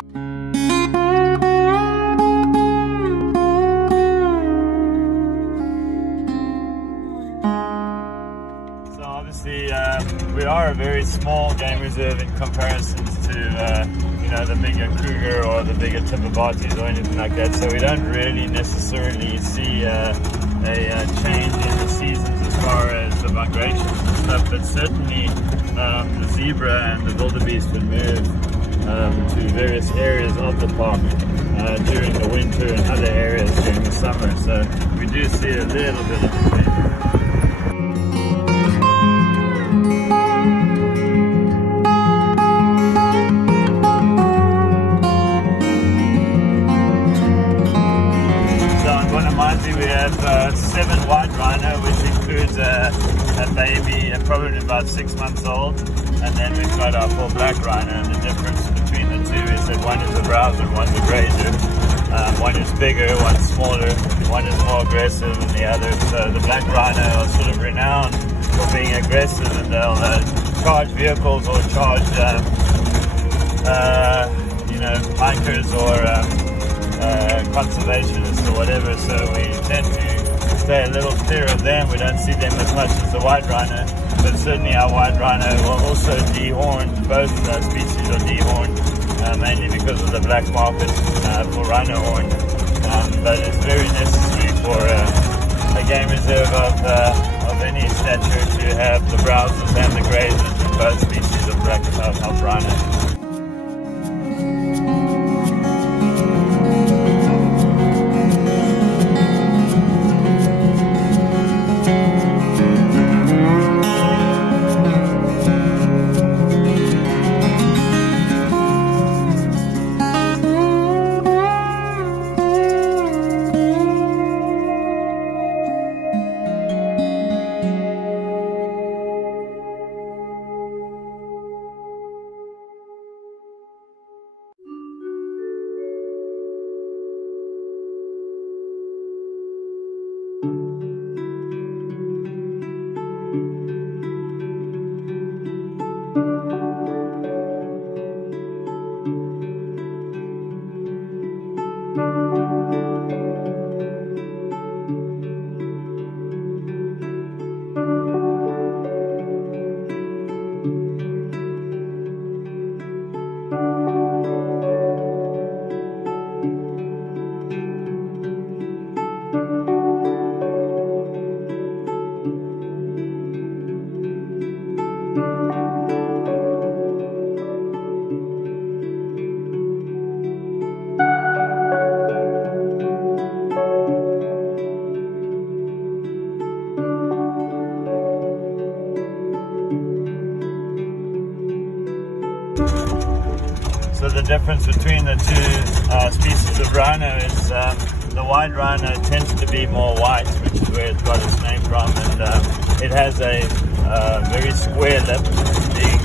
So obviously we are a very small game reserve in comparison to you know, the bigger Kruger or the bigger Tibabatis or anything like that. So we don't really necessarily see a change in the seasons as far as the migrations and stuff, but certainly the zebra and the wildebeest would move to various areas of the park during the winter and other areas during the summer. So we do see a little bit of a change. Bonamanzi, we have 7 white rhino, which includes a baby, probably about 6 months old, and then we've got our 4 black rhino. And the difference between the two is that one is a browser and one's a grazer. One is bigger, one's smaller, one is more aggressive than the other. So the black rhino are sort of renowned for being aggressive, and they'll charge vehicles or charge you know, hikers or conservationists or whatever, so we tend to stay a little clear of them. We don't see them as much as the white rhino, but certainly our white rhino are also dehorned. Both species are dehorned, mainly because of the black market for rhino horn, but it's very necessary for a game reserve of any stature to have the browsers and the grazers in both species of black of rhino. So the difference between the two species of rhino is the white rhino tends to be more white, which is where it's got its name from, and it has a very square lip,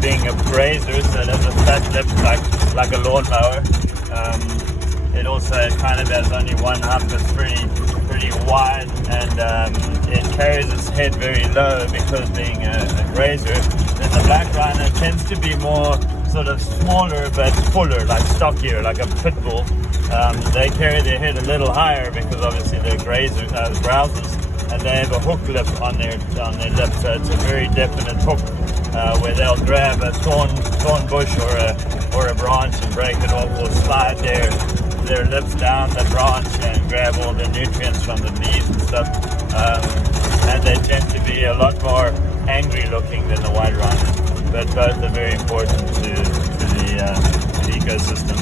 being a grazer, so it has a flat lip like a lawnmower. It also kind of has only one hump that's pretty wide, and it carries its head very low because being a grazer. Then the black rhino tends to be more sort of smaller but fuller, like stockier, like a pit bull. They carry their head a little higher because obviously they're grazers, browsers, and they have a hook lip on their lip, so it's a very definite hook where they'll grab a thorn bush or a branch and break it off, or slide their lips down the branch and grab all the nutrients from the leaves and stuff. And they tend to be a lot more angry looking than the white rhino, but both are very important to the ecosystem.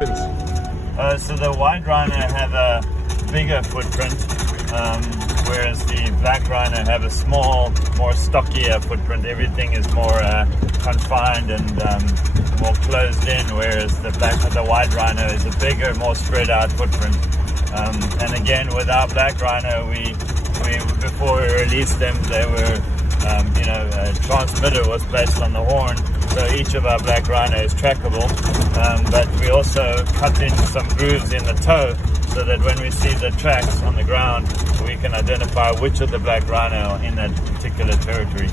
So the white rhino have a bigger footprint, whereas the black rhino have a small, more stockier footprint. Everything is more confined and more closed in, whereas the white rhino is a bigger, more spread out footprint. And again, with our black rhino, we before we released them, they were a transmitter was placed on the horn, so each of our black rhino is trackable, but we also cut in some grooves in the toe so that when we see the tracks on the ground, we can identify which of the black rhino are in that particular territory.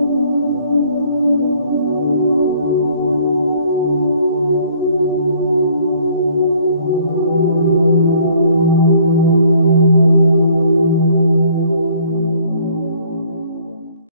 you.